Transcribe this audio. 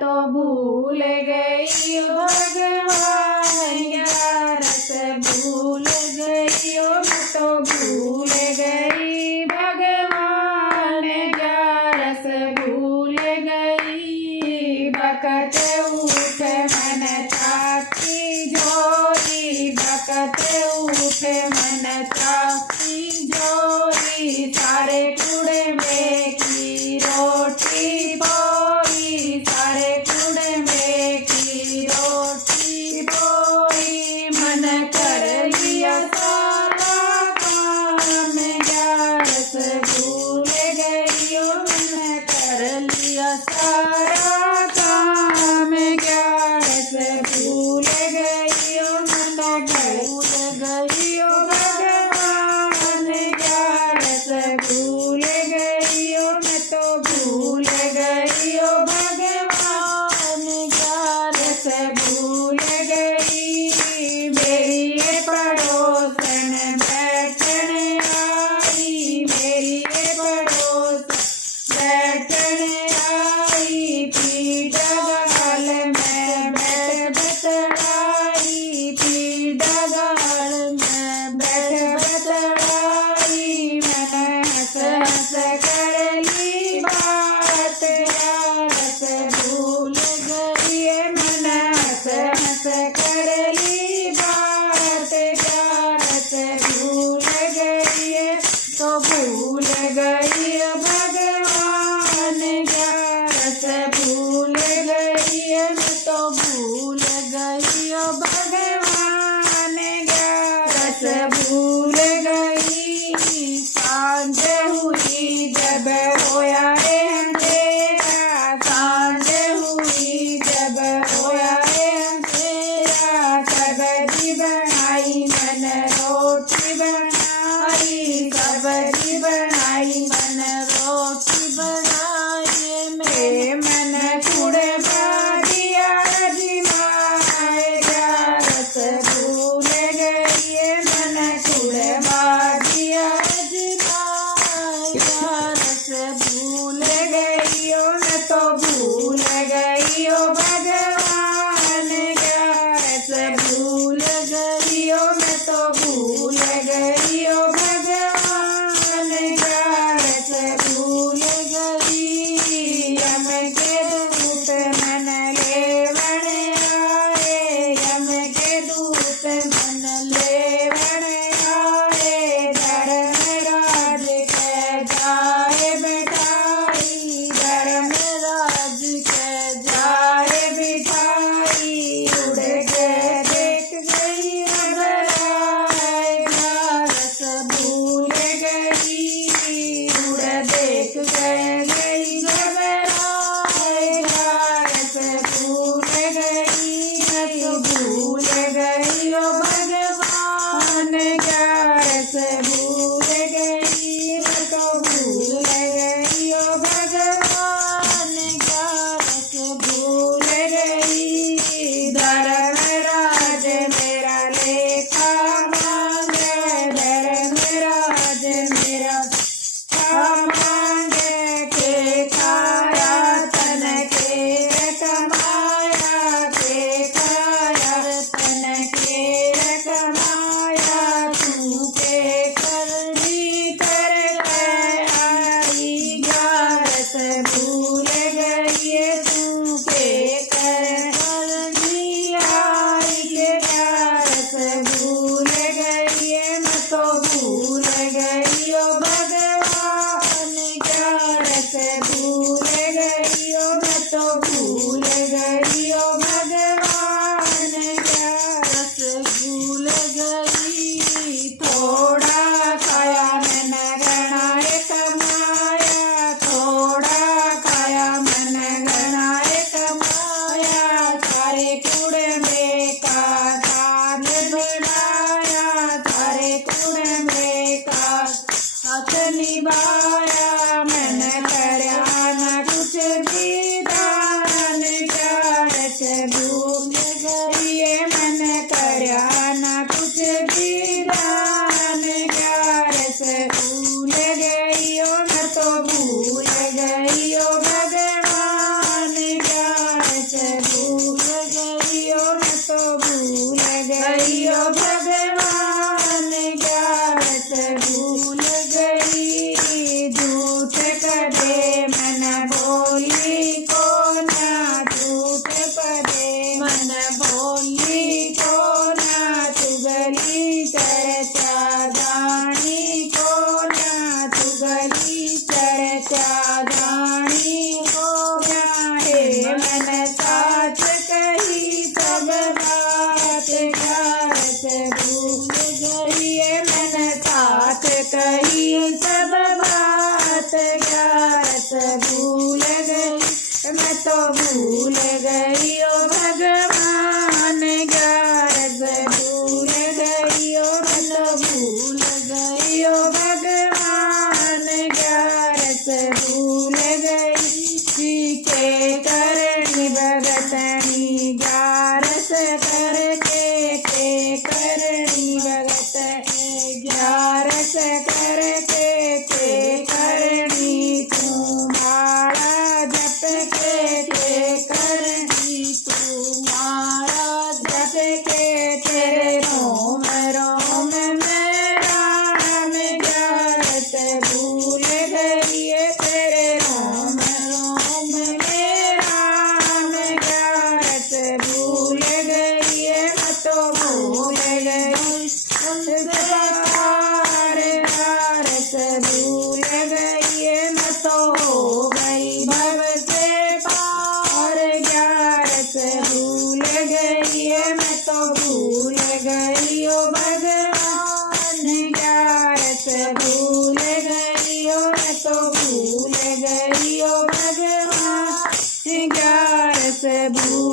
तो भूल गई भगवान क्या रस भूल गई मैं तो भूल गई भगवान क्या रस भूल गई। बकत उठ मन चाकी जोरी बकत उठ मन चाकी जोरी सारे कुड़मे की रोटी पोई सारे कुड़मे की रोटी पोई। मन कर लिया सारा काम ग्यारस भूल गई मन कर लिया सारा काम ग्यारस भूल गई मन भूल गई भगवान ग्यारस भूल गई मैं तो भूल गई भगवान ग्यारस भूल गई। मेरी ये पड़ोसन बैठन आई मेरी ये पड़ोसन बैठन आई पीठ गाल में बैठ बतड़ाई पीठ गाल में बैठ बतड़ाई। मैंने हंस हंस कर ली बात ग्यारस भूल गई मन हंस हंस कर ली बात ग्यारस भूल गई तो भूल गई भगवान ग्यारस भूल गई मैं तो भूल गई भगवान ग्यारस भूल गई। सांझ हुई जब होया रे अंधेरा सांझ हुई जब होया रे अंधेरा सब्जी बनाई मन रोटी बनाई सब्जी बनाई मन रोटी बनाई। मेरे मन कुड़े बादिया जिमाए ग्यारस भूल गई मन कुड़े बादिया जिमाए ग्यारस भूल गई मैं तो भूल गई भगवान ग्यारस भूल गई मैं तो भूल गई भगवान ग्यारस भूल गई। यम के दूत मन लेवन आए यम के दूत मन लेवन आए धर्मराज के जाए बिठाई धर्मराज के जाए बिठाई। उड़ के देख गई घबराए ग्यारस भूल गई उड़ देख गई घबराए ग्यारस भूल गई मैं तो भूल गई भगवान ग्यारस भूल गई मैं तो भूल गई भगवान ग्यारस भूल गई। धर्मराज मेरा लेखा मांगे धर्मराज मेरा मांगे के खाया तन के कमाया के खाया तन के कमाया तू के कर दी कर आई ग्यारस भूल गई तू के कर दी आई के ग्यारस भूल गई मैं तो भूल गई भगवान ग्यारस भूल गई मैं तो भूल गई भगवान ग्यारस भूल गई। थोड़ा खाया मन गणाए कमाया थोड़ा खाया मन गणाए कमाया सारे कुड़मे का दान बनाया सारे कुड़मे का हाथ निभाया मन करया न कुछ भी दान क्या भूल गई ओ भगवान, 11 भूल गई ओ मैं तो भूल गई ओ भगवान, 11 भूल गई जी के करनी भगतनी, 11 करके के करनी भगत, 11 करके के करनी तू माला जप के करनी तू माला जप के तेरे रोम रोम में राम, 11 भूल गई है तेरे रोम रोम में राम, 11 भूल गई है मैं तो भूल गई संसार, 11 भूल गई है मैं तो हो गई भव से पार, 11 भूल गई है मैं तो भूल गई ओ भगवान, 11 भूल गई ओ मैं तो भूल गई ओ भगवान, 11 भूल